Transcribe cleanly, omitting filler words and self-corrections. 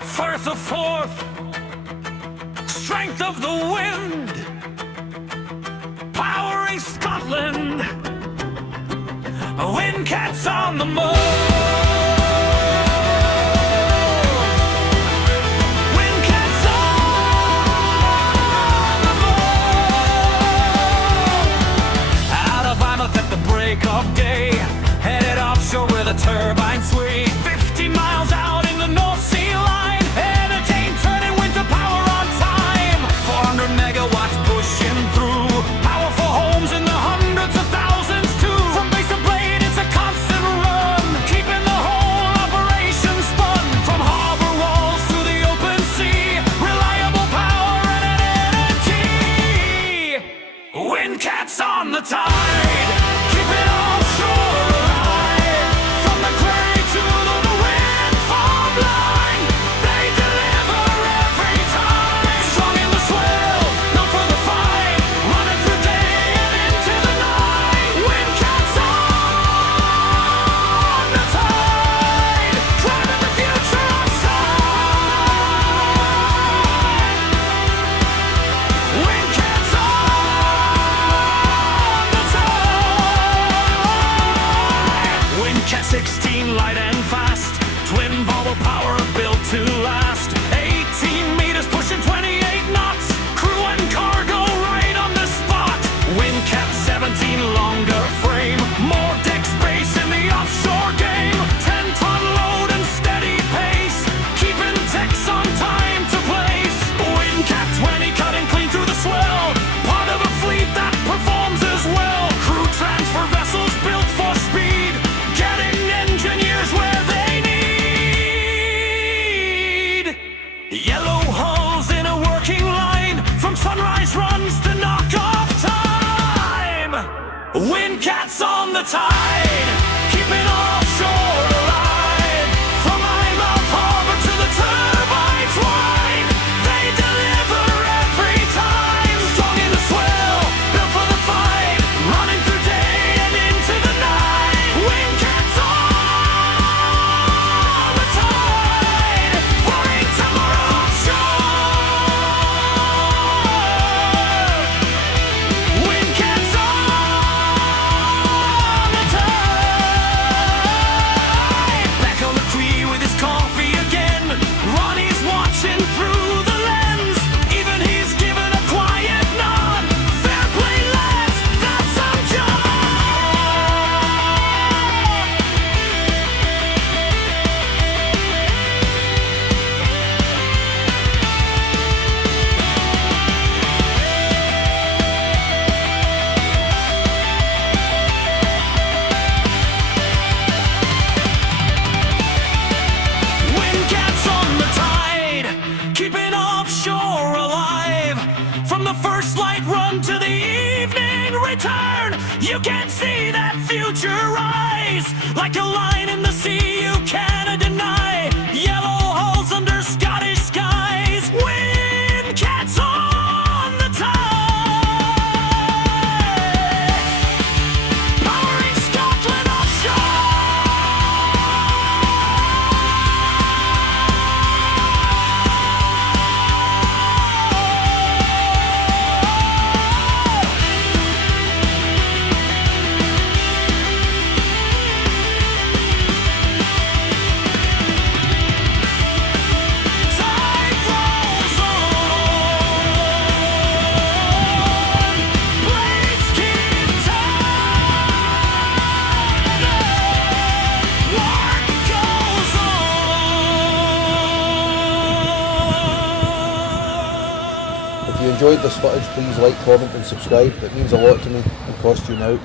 Firth of Forth, strength of the wind, powering Scotland, Windcats on the move. Windcats on the move. Out of Eyemouth at the break of day, headed offshore with a turbine swing. 50 miles out in the North Sea line, entertain turning wind to power on time. 400 megawatts pushing through, powerful homes in the hundreds of thousands too. From base to blade it's a constant run, keeping the whole operation spun. From harbor walls to the open sea, reliable power and an energy. Windcats on the tide, keep it offshore alive. From the gray to the wind farm line, they deliver every time. Strong in the swell, known for the fight, running through day and into the night. Windcats on the tide, driving the future outside. Windcats on the tide. Windcat 16, light and fast, twin Volvo power built to last. 18 meters pushing 28 knots, crew and cargo right on the spot. Windcat 17, longer frame, more deck space in the offshore game. 10-ton load and steady pace, keeping techs on time to place. Windcat 20, cutting clean through the swell, part of a fleet that performs as well. Crew transfer vessels built for speed, getting engineers where they need. Yellow hulls in a working line, from sunrise runs to knock-off time. Windcats on the tide, keeping offshore alive. From Eyemouth Harbour to the turbine twine, they deliver every time. Strong in the swell, built for the fight, running through day and into the night. Windcats on the tide, pouring timber offshore. Windcats on the tide. Back on the quay with his coffee again, Ronnie's watching through the lens. Even he's given a quiet nod. Fair play, lads, that's our job. Windcats on the tide, keeping offshore alive. From the first light run to the evening return, you can see that future rise. Like a line in the sea you cannot deny. Yellow hulls under Scottish skies. Windcats on the tide, powering Scotland offshore. Tide rolls on, blades keep turning, work goes on. If you enjoyed this footage, please like, comment and subscribe. It means a lot to me and costs you now.